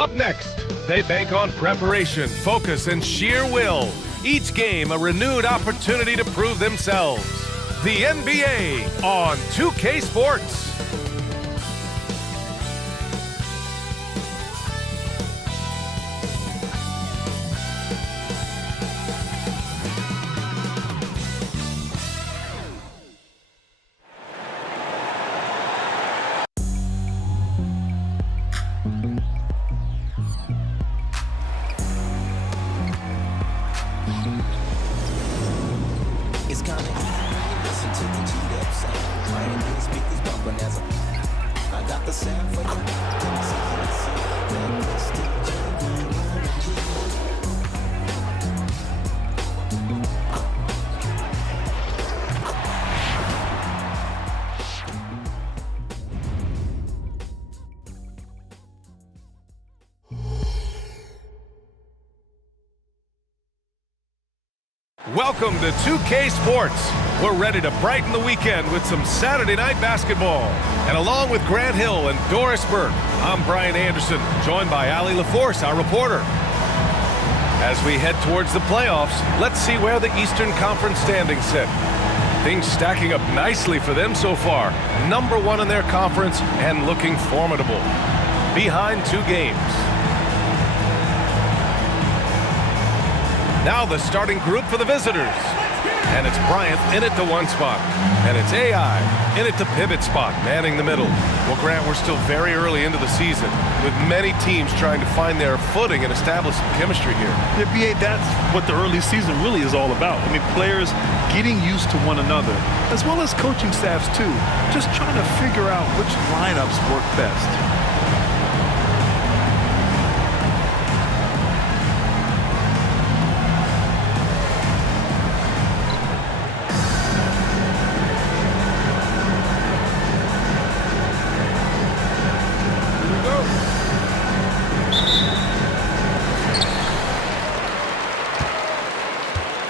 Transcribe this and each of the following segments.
Up next, they bank on preparation, focus, and sheer will. Each game a renewed opportunity to prove themselves. The NBA on 2K Sports. It's kinda easy, listen to the G-Dep sound. Bryant and speakers bumping as I got the sound for Welcome to 2K Sports. We're ready to brighten the weekend with some Saturday night basketball. And along with Grant Hill and Doris Burke, I'm Brian Anderson, joined by Allie LaForce, our reporter. As we head towards the playoffs, let's see where the Eastern Conference standings sit. Things stacking up nicely for them so far. #1 in their conference and looking formidable. Behind 2 games. Now the starting group for the visitors. And it's Bryant in it to one spot. And it's AI in it to pivot spot, manning the middle. Well, Grant, we're still very early into the season, with many teams trying to find their footing and establish some chemistry here. Yeah, BA, that's what the early season really is all about. I mean, players getting used to one another, as well as coaching staffs too, just trying to figure out which lineups work best.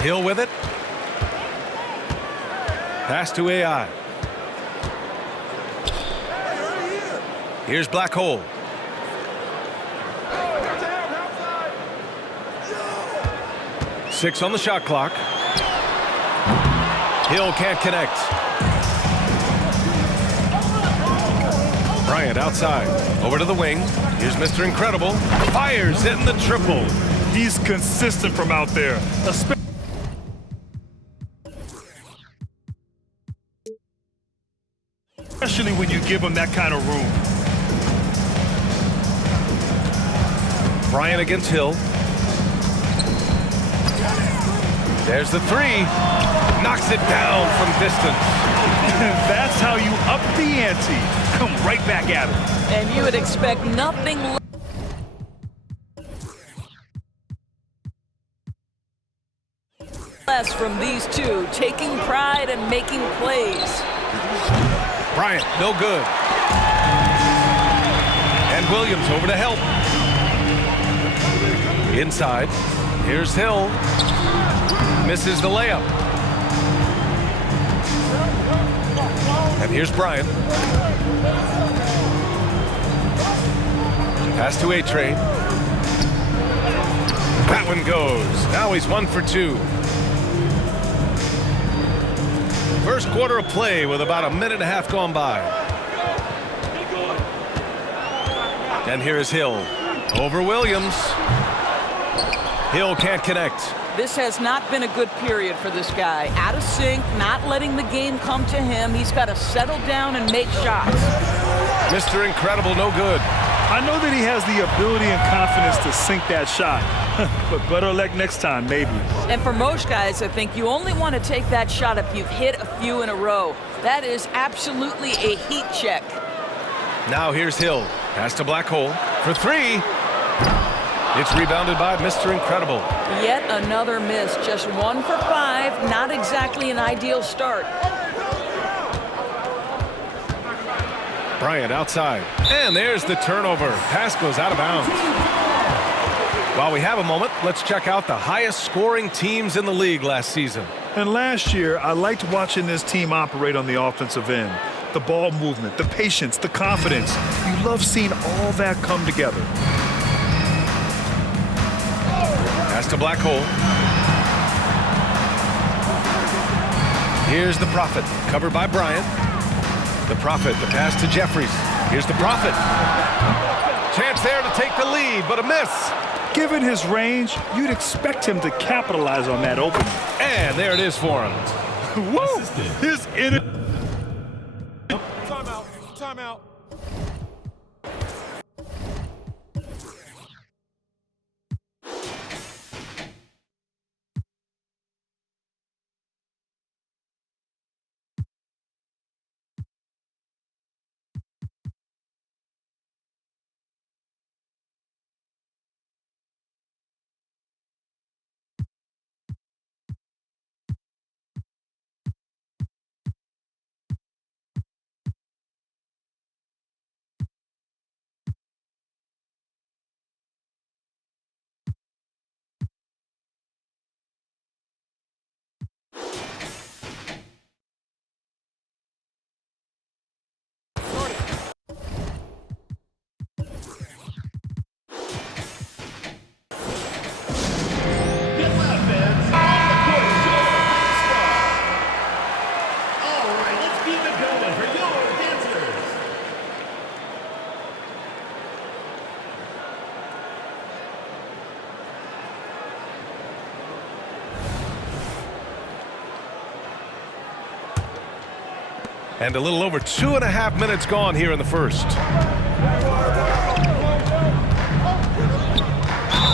Hill with it. Pass to AI. Here's Black Hole. Six on the shot clock. Hill can't connect. Bryant outside. Over to the wing. Here's Mr. Incredible. Fires, hitting the triple. He's consistent from out there. Especially when you give him that kind of room. Bryant against Hill. There's the 3. Knocks it down from distance. That's how you up the ante. Come right back at it. And you would expect nothing less from these two, taking pride and making plays. Bryant, no good. And Williams over to help. Inside. Here's Hill. Misses the layup. And here's Bryant. Pass to A-Train. That one goes. Now he's 1 for 2. First quarter of play with about a minute and a half gone by. And here is Hill. Over Williams. Hill can't connect. This has not been a good period for this guy. Out of sync, not letting the game come to him. He's got to settle down and make shots. Mr. Incredible, no good. I know that he has the ability and confidence to sink that shot, but better luck next time, maybe. And for most guys, I think you only want to take that shot if you've hit a few in a row. That is absolutely a heat check. Now here's Hill. Pass to Black Hole for 3. It's rebounded by Mr. Incredible. Yet another miss. Just 1 for 5. Not exactly an ideal start. Bryant outside. And there's the turnover. Pass goes out of bounds. While we have a moment, let's check out the highest scoring teams in the league last season. And last year, I liked watching this team operate on the offensive end. The ball movement, the patience, the confidence. You love seeing all that come together. to black hole. Here's the Prophet, covered by Bryant. The Prophet, the pass to Jeffries. Here's the Prophet. Chance there to take the lead, but a miss. Given his range, you'd expect him to capitalize on that opening. And there it is for him. Woo! His inner... Timeout. Timeout. And a little over 2.5 minutes gone here in the first.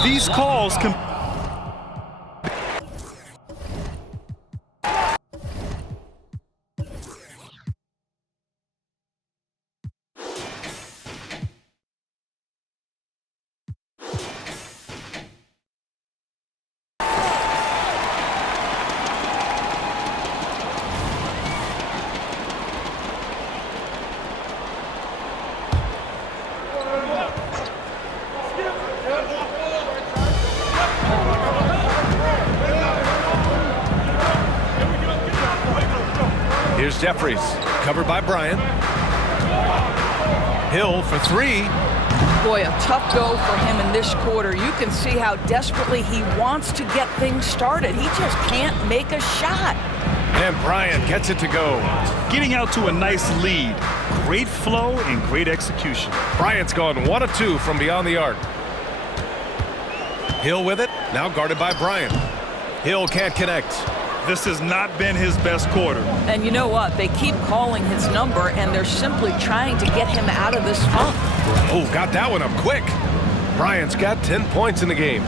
These calls can... Here's Jeffries, covered by Bryant. Hill for three. Boy, a tough go for him in this quarter. You can see how desperately he wants to get things started. He just can't make a shot. And Bryant gets it to go. Getting out to a nice lead. Great flow and great execution. Bryant's gone 1 of 2 from beyond the arc. Hill with it, now guarded by Bryant. Hill can't connect. This has not been his best quarter. And you know what? They keep calling his number, and they're simply trying to get him out of this funk. Oh, got that one up quick. Bryant's got 10 points in the game.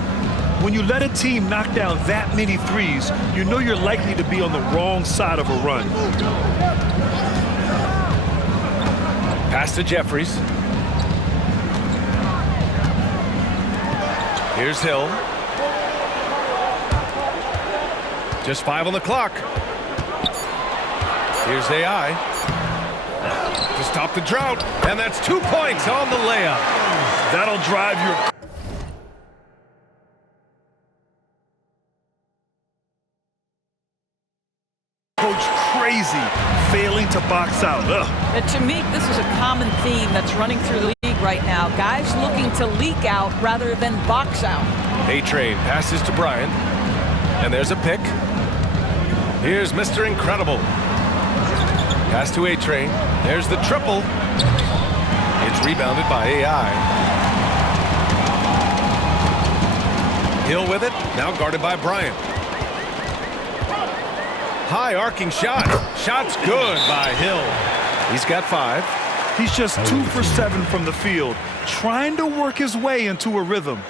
When you let a team knock down that many threes, you know you're likely to be on the wrong side of a run. Pass to Jeffries. Here's Hill. Just 5 on the clock. Here's AI. To stop the drought. And that's 2 points on the layup. That'll drive your coach crazy, failing to box out. Ugh. And to me, this is a common theme that's running through the league right now. Guys looking to leak out rather than box out. A-Train passes to Bryant. And there's a pick. Here's Mr. Incredible. Pass to A-Train. There's the triple. It's rebounded by AI. Hill with it, now guarded by Bryant. High arcing shot. Shot's good by Hill. He's got 5. He's just 2 for 7 from the field, trying to work his way into a rhythm.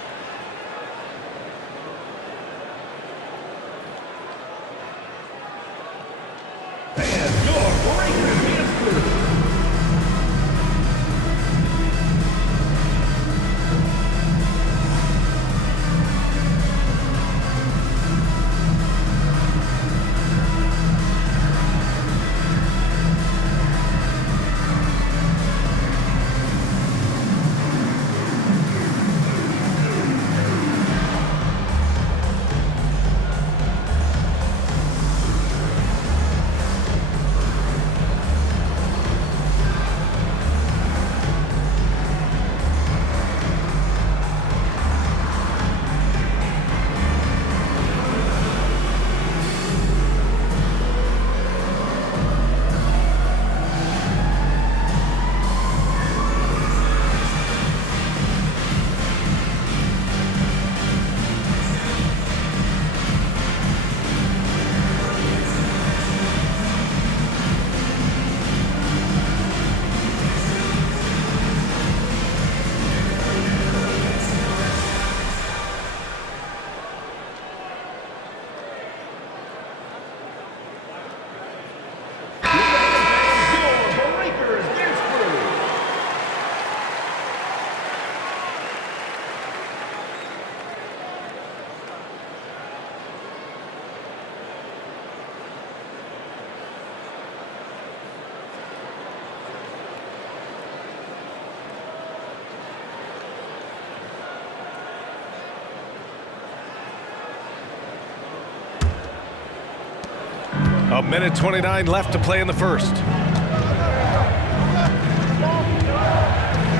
A minute 29 left to play in the first.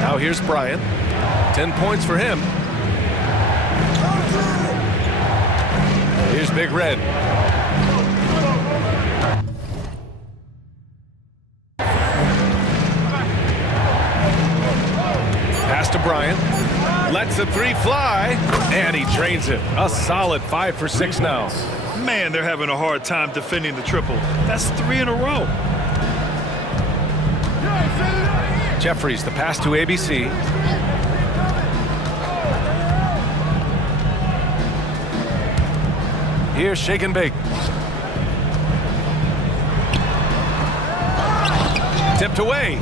Now here's Bryant. 10 points for him. Here's Big Red. Pass to Bryant. Lets the three fly, and he drains it. A solid 5 for 6 now. Man, they're having a hard time defending the triple. That's 3 in a row. Jeffries, the pass to ABC. Here's Shake and Bake. Tipped away.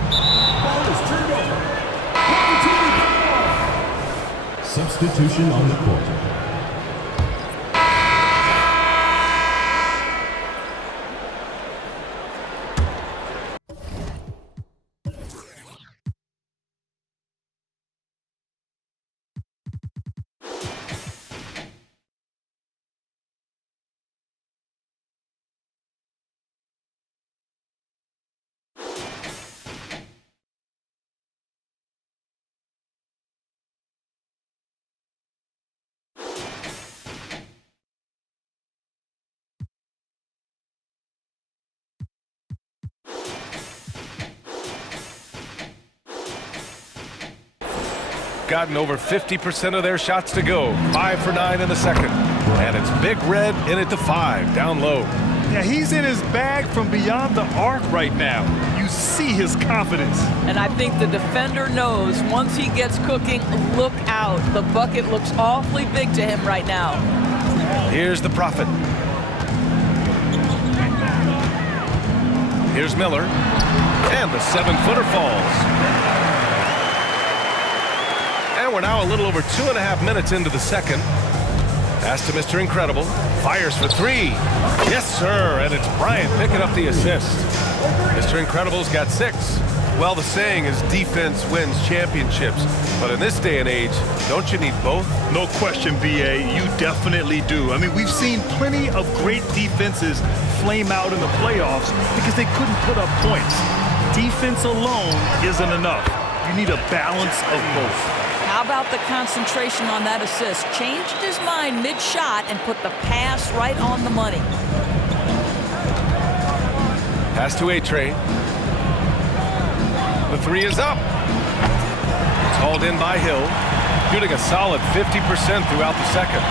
Substitution on the court. Gotten over 50% of their shots to go. 5 for 9 in the second. And it's Big Red in at the 5, down low. Yeah, he's in his bag from beyond the arc right now. You see his confidence. And I think the defender knows once he gets cooking, look out. The bucket looks awfully big to him right now. Here's the Prophet. Here's Miller. And the 7-footer falls. And we're now a little over 2.5 minutes into the second. Pass to Mr. Incredible. Fires for 3. Yes, sir. And it's Bryant picking up the assist. Mr. Incredible's got 6. Well, the saying is defense wins championships. But in this day and age, don't you need both? No question, B.A. You definitely do. I mean, we've seen plenty of great defenses flame out in the playoffs because they couldn't put up points. Defense alone isn't enough. You need a balance of both. How about the concentration on that assist? Changed his mind mid-shot and put the pass right on the money. Pass to A-Train. The 3 is up. It's hauled in by Hill, shooting a solid 50% throughout the second.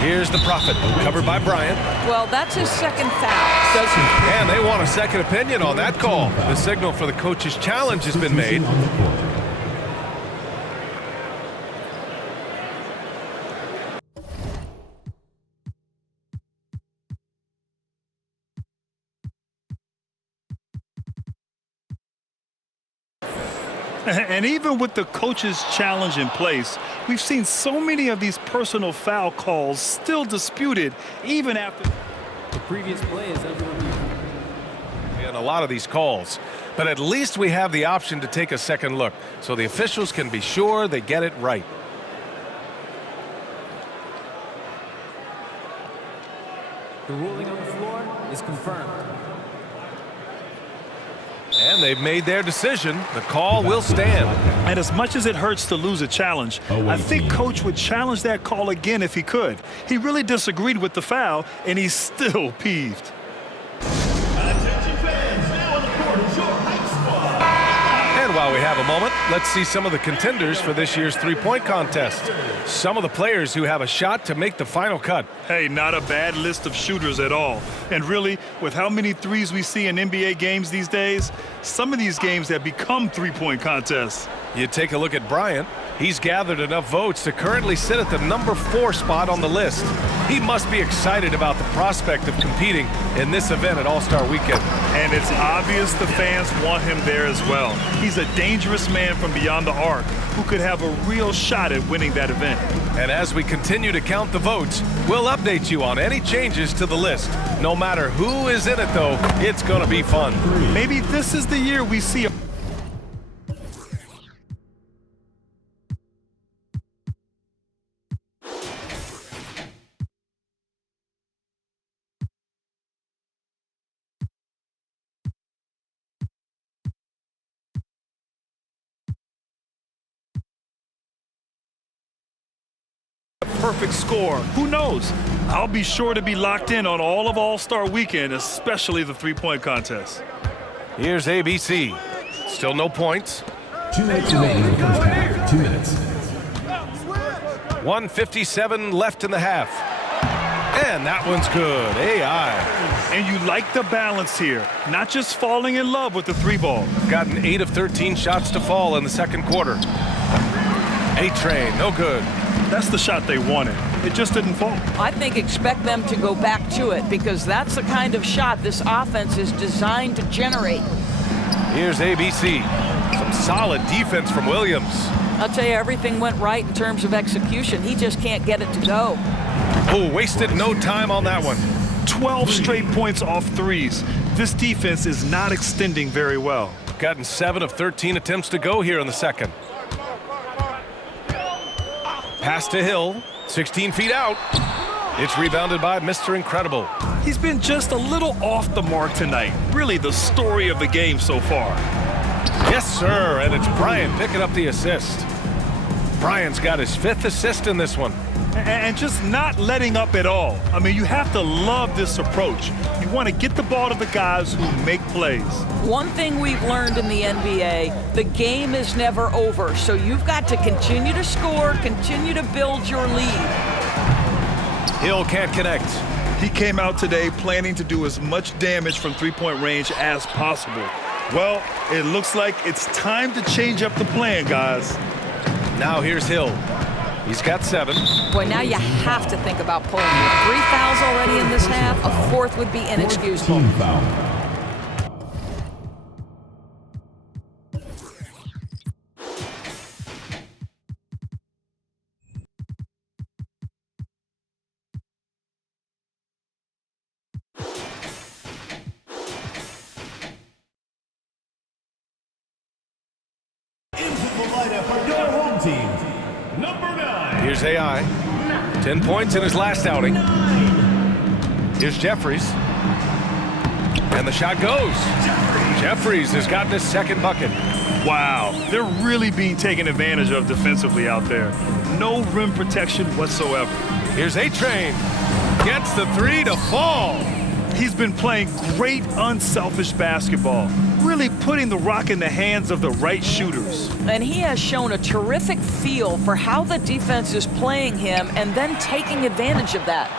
Here's the Prophet, covered by Bryant. Well, that's his second foul. And they want a second opinion on that call. The signal for the coach's challenge has been made. And even with the coach's challenge in place, we've seen so many of these personal foul calls still disputed even after the previous play is under review. And a lot of these calls, but at least we have the option to take a second look so the officials can be sure they get it right. The ruling on the floor is confirmed. And they've made their decision. The call will stand. And as much as it hurts to lose a challenge, I think Coach would challenge that call again if he could. He really disagreed with the foul, and he's still peeved. And while we have a moment, let's see some of the contenders for this year's three-point contest. Some of the players who have a shot to make the final cut. Hey, not a bad list of shooters at all. And really, with how many threes we see in NBA games these days, some of these games have become three-point contests. You take a look at Bryant. He's gathered enough votes to currently sit at the number 4 spot on the list. He must be excited about the prospect of competing in this event at All-Star Weekend. And it's obvious the fans want him there as well. He's a dangerous man from beyond the arc who could have a real shot at winning that event. And as we continue to count the votes, we'll update you on any changes to the list. No matter who is in it, though, it's going to be fun. Maybe this is the year we see a perfect score. Who knows? I'll be sure to be locked in on all of All-Star Weekend, especially the three-point contest. Here's ABC. Still no points. 2 minutes remaining in the first half. 2 minutes. 1:57 left in the half. And that one's good. AI. And you like the balance here, not just falling in love with the three ball. Gotten 8 of 13 shots to fall in the second quarter. A-Train, no good. That's the shot they wanted. It just didn't fall. I think expect them to go back to it because that's the kind of shot this offense is designed to generate. Here's ABC. Some solid defense from Williams. I'll tell you, everything went right in terms of execution. He just can't get it to go. Oh, wasted no time on that one. 12 straight points off threes. This defense is not extending very well. Gotten 7 of 13 attempts to go here in the second. Pass to Hill, 16 feet out. It's rebounded by Mr. Incredible. He's been just a little off the mark tonight. Really the story of the game so far. Yes, sir, and it's Bryant picking up the assist. Bryant's got his 5th assist in this one. And just not letting up at all. I mean, you have to love this approach. You want to get the ball to the guys who make plays. One thing we've learned in the NBA, the game is never over. So you've got to continue to score, continue to build your lead. Hill can't connect. He came out today planning to do as much damage from three-point range as possible. Well, it looks like it's time to change up the plan, guys. Now here's Hill. He's got 7. Boy, now you have to think about pulling. 3 fouls already in this half. A 4th would be inexcusable. Team foul. Into the lineup for your home team. Number 9. Here's AI. 10 points in his last outing. Here's Jeffries. And the shot goes. Jeffries has gotten his 2nd bucket. Wow, they're really being taken advantage of defensively out there. No rim protection whatsoever. Here's A-Train. Gets the 3 to fall. He's been playing great, unselfish basketball, really putting the rock in the hands of the right shooters. And he has shown a terrific feel for how the defense is playing him and then taking advantage of that.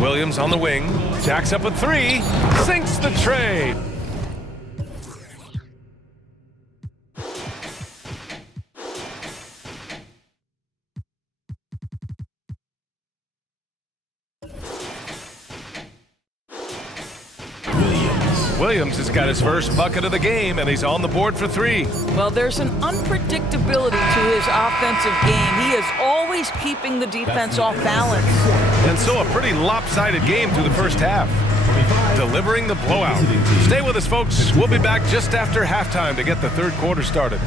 Williams on the wing. Jacks up a 3. Sinks the tray. Williams has got his first bucket of the game, and he's on the board for 3. Well, there's an unpredictability to his offensive game. He is always keeping the defense off balance. And so a pretty lopsided game through the first half. Delivering the blowout. Stay with us, folks. We'll be back just after halftime to get the third quarter started.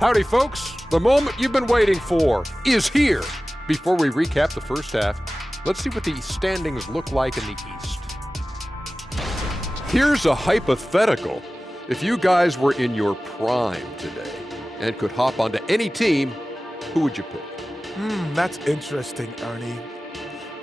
Howdy, folks. The moment you've been waiting for is here. Before we recap the first half, let's see what the standings look like in the East. Here's a hypothetical. If you guys were in your prime today and could hop onto any team, who would you pick? That's interesting, Ernie.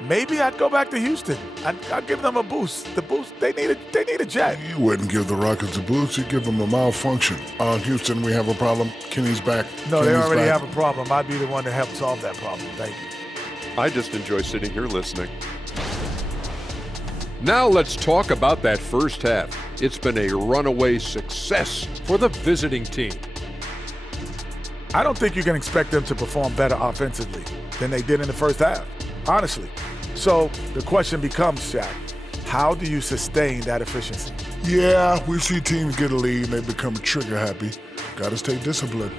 Maybe I'd go back to Houston. I'd give them a boost. The boost, they need a jet. You wouldn't give the Rockets a boost. You'd give them a malfunction. Houston, we have a problem. Kenny's back. No, they Kenny's already back. have a problem. I'd be the one to help solve that problem. Thank you. I just enjoy sitting here listening. Now let's talk about that first half. It's been a runaway success for the visiting team. I don't think you can expect them to perform better offensively than they did in the first half, honestly. So the question becomes, Shaq, how do you sustain that efficiency? Yeah, we see teams get a lead and they become trigger happy. Got to stay disciplined.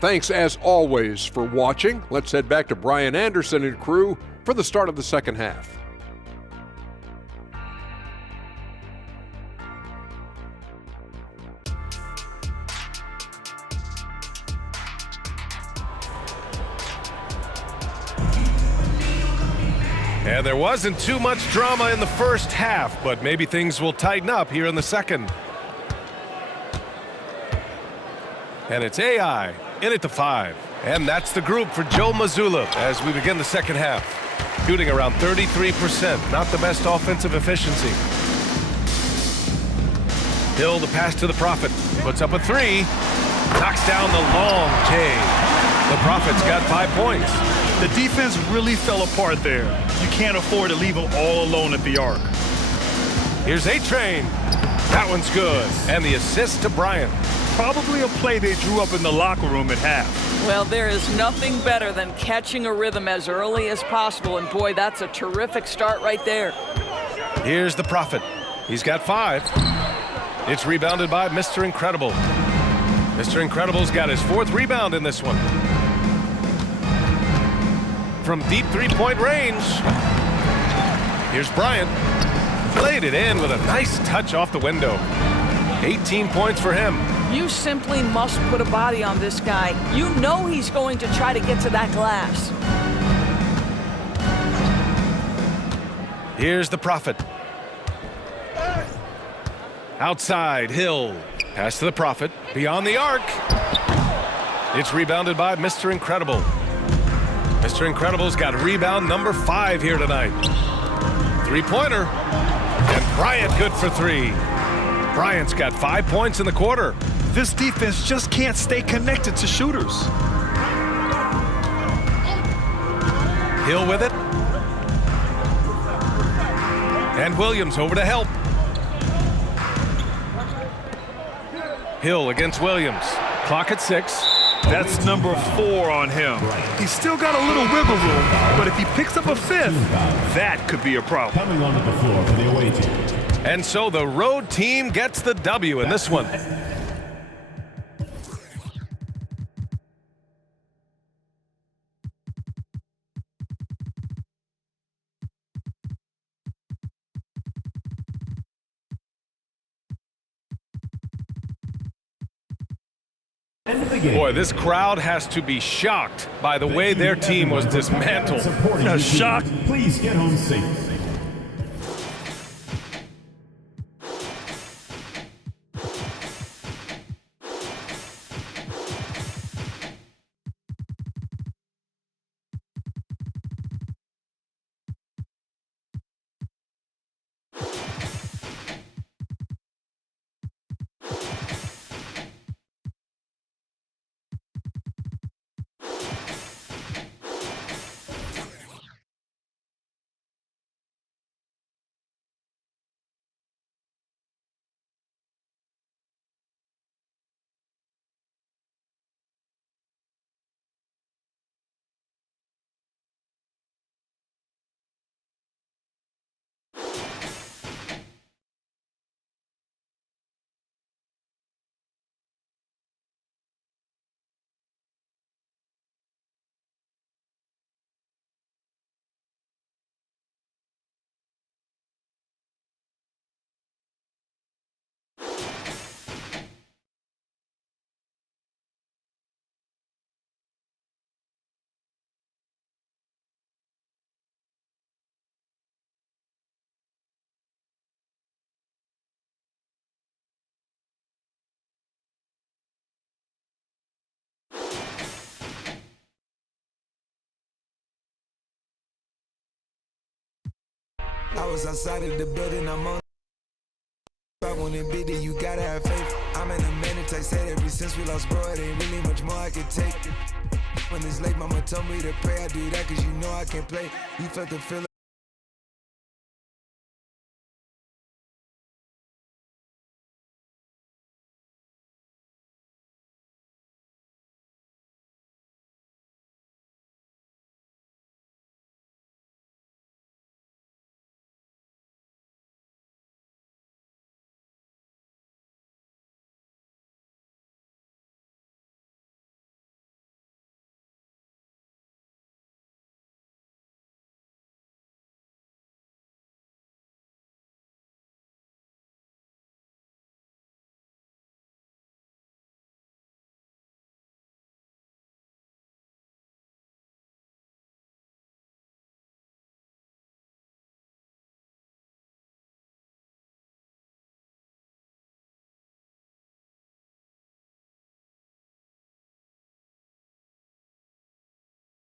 Thanks as always for watching. Let's head back to Brian Anderson and crew for the start of the second half. And there wasn't too much drama in the first half, but maybe things will tighten up here in the second. And it's AI in at the 5. And that's the group for Joe Mazzulla as we begin the second half. Shooting around 33%, not the best offensive efficiency. Hill, the pass to the Prophet, puts up a 3, knocks down the long J. The Prophet's got 5 points. The defense really fell apart there. You can't afford to leave them all alone at the arc. Here's A-Train. That one's good. And the assist to Bryant. Probably a play they drew up in the locker room at half. Well, there is nothing better than catching a rhythm as early as possible, and boy, that's a terrific start right there. Here's the Prophet. He's got 5. It's rebounded by Mr. Incredible. Mr. Incredible's got his 4th rebound in this one. From deep three-point range. Here's Bryant. Played it in with a nice touch off the window. 18 points for him. You simply must put a body on this guy. You know he's going to try to get to that glass. Here's the Prophet. Outside, Hill. Pass to the Prophet. Beyond the arc. It's rebounded by Mr. Incredible. Mr. Incredible's got rebound number 5 here tonight. Three-pointer. And Bryant good for 3. Bryant's got 5 points in the quarter. This defense just can't stay connected to shooters. Hill with it. And Williams over to help. Hill against Williams. Clock at 6. That's number 4 on him. He's still got a little wiggle room, but if he picks up a 5th, that could be a problem. Coming onto the floor for the away team. And so the road team gets the W in this one. Boy, this crowd has to be shocked by the way their team was dismantled. Shock. Please get home safe. I was outside of the building, I'm on. I want it big, then you gotta have faith. I'm in a minute, I said ever since we lost bro, it ain't really much more I can take. When it's late, mama told me to pray, I do that cause you know I can play. You felt the feeling.